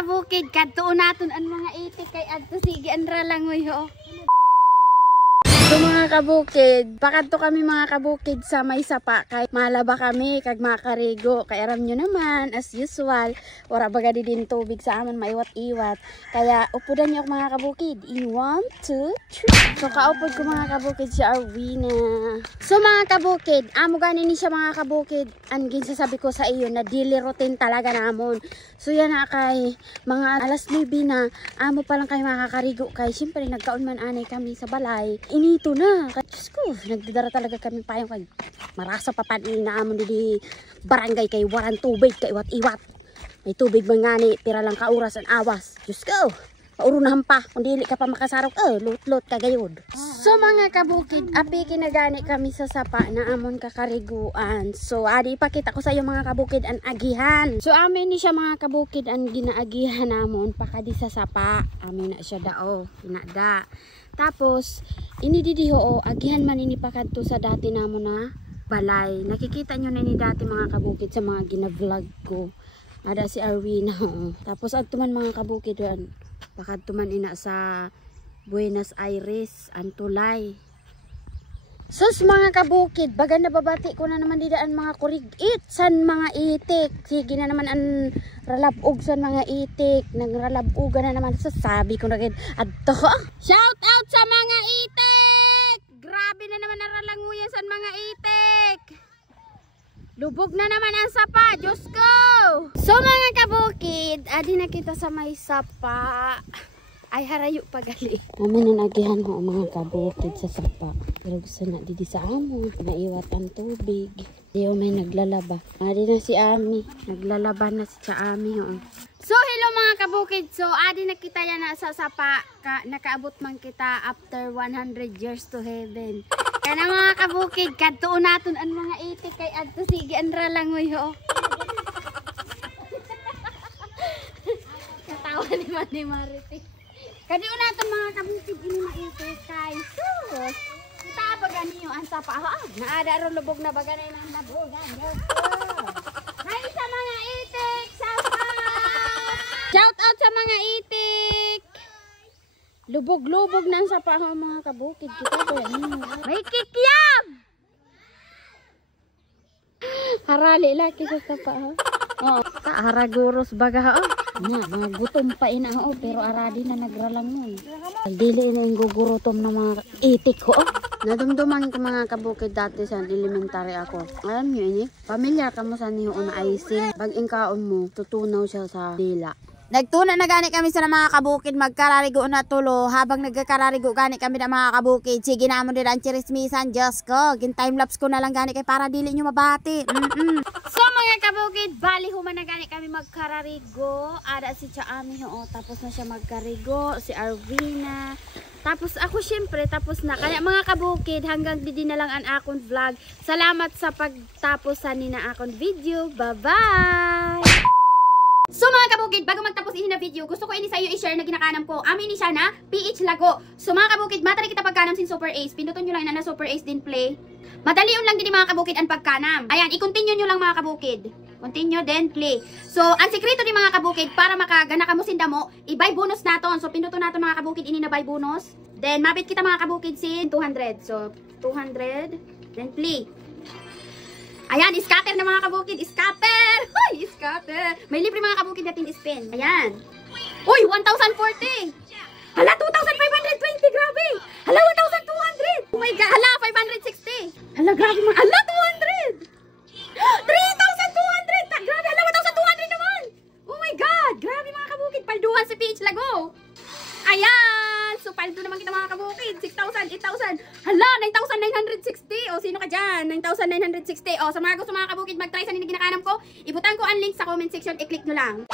kabukid, kadtuon naton ang mga itik kay adto sige anra lang yo. So mga kabukid, pakadto kami mga kabukid sa may sapa kay malaba kami kag makarigo kay aram nyo naman as usual wala baga di din tubig sa amon maiwat-iwat kaya upudan niyo mga kabukid in 1, 2, 3. So kaupod ko mga kabukid si Arwina. So mga kabukid, amo ganin ni siya mga kabukid ang ginsasabi ko sa iyo na daily routine talaga namon. So yan na kay mga alas 9 na amo pa lang kay makakarigo kay syempre nagkaon man anay kami sa balay. Ito na, Diyos ko, nagdadara talaga kami payong kay marasa pa panin na amon di barangay kay waran tubig kay iwat-iwat. May tubig man ngani, pira lang kauras ang awas. Diyos ko, paurunahan pa, kung dili ka pa makasarok, lut-lut kagayod. So mga kabukid, api kinagani kami sa sapa na amon kakariguan. So adi ipakita ko sa iyo mga kabukid ang agihan. So amin ni siya mga kabukid ang ginaagihan namon pakadi sa sapa. Amin na siya dao, pinada. Tapos, inididiho agihan man ini pakadto sa dati namo na balay. Nakikita nyo na ini dati mga kabukid sa mga gina-vlog ko. Ada si Arwina. Tapos agtuman mga kabukid yan. Pakadto man ina sa Buenos Aires, Antulay. Sus mga kabukid, baga nababati ko na naman didaan mga kurigit san mga itik. Sige na naman ang ralabog san mga itik. Nagralabogan na naman sasabi ko na rin. Adto. Shout out sa mga itik! Grabe na naman ang ralanguyan san mga itik. Lubog na naman ang sapa, Diyos ko! So mga kabukid, adi na kita sa may sapa. Ay harayo pagali. Amin na nagihan mo mga kabukid sa sapa. Pero gusto na didi sa amo. Naiwat ang tubig. Diyo may naglalaba. Adi na si Ami. Naglalaba na si Ami. So hello mga kabukid. So adi na kita yan na sa sapa. Nakaabot man kita after 100 years to heaven. Kaya na mga kabukid. Kadtuon naton ang mga itik kay adto sige anra lang yo. Katawa ni Manny Maritik. Kadi una to mga kabukid ini maitik kay sus. Kita baga niyo ang sapa. Naada ro lubog na baga na nang nabugan. Hay sa mga itik sapa. Shout out sa mga itik. Lubog-lubog nang sapa mga kabukid kita ba niyo. May kikyam. Harali laki sa sapa ha. Oh, haraguros baga ha. Mga gutom pa ina ho pero aradi na nagralang nun. Dili na yung gugurutom ng mga itik ko. Nadumduman ko mga kabukid dati sa elementary ako. Alam nyo ini, pamilyar ka mo sa niyo na icing. Pag ingkaon mo, tutunaw siya sa dila. Nagtuna na gani kami sa mga kabukid, magkararigo na tulo. Habang nagkararigo gani kami na mga kabukid, sige na mo din ang chirismisan, Diyos ko. Gin-timelapse ko na lang gani kay para dili nyo mabati. So mga kabukid, bali human na gani kami magkararigo. Ada si Ami tapos na siya magkarigo, si Arwina. Tapos ako syempre, tapos na. Kaya mga kabukid, hanggang didi na lang ang akong vlog. Salamat sa pagtapos sa nina akong video. Bye-bye! So mga kabukid, bago magtapos ini na video, gusto ko ini sa iyo i-share na ginakanam ko. Amin ni siya na PH Lago. So mga kabukid, matari kita pagkanam sin Super Ace. Pinduton nyo lang na Super Ace din play. Madali yun lang din mga kabukid ang pagkanam. Ayan, i-continue nyo lang mga kabukid. Continue then play. So ang sekreto ni mga kabukid para makagana ka mo sinda mo, i-buy bonus naton. So pinduton naton mga kabukid ini na buy bonus. Then mabit kita mga kabukid sin 200. So 200 then play. Ayan, scatter na mga kabukid. Scatter! Uy, scatter! May libre mga kabukid natin spin. Ayan. Uy, 1,040! Hala, 2,520! Grabe! Hala, 1,200! Oh my God! Hala, 560! Hala, grabe mga... Hala, 200! 3,200! Grabe! Hala, 1,200 naman! Oh my God! Grabe mga kabukid! Palduhan si PH Lago! Ayan! So, paldo naman kita mga kabukid. 6,000, 8,000. Hala, 9,960. O, sino ka dyan? 9,960. O, sa mga gusto mga kabukid, mag-try sa niniginakanan ko. Ibutan ko ang link sa comment section. I-click nyo lang.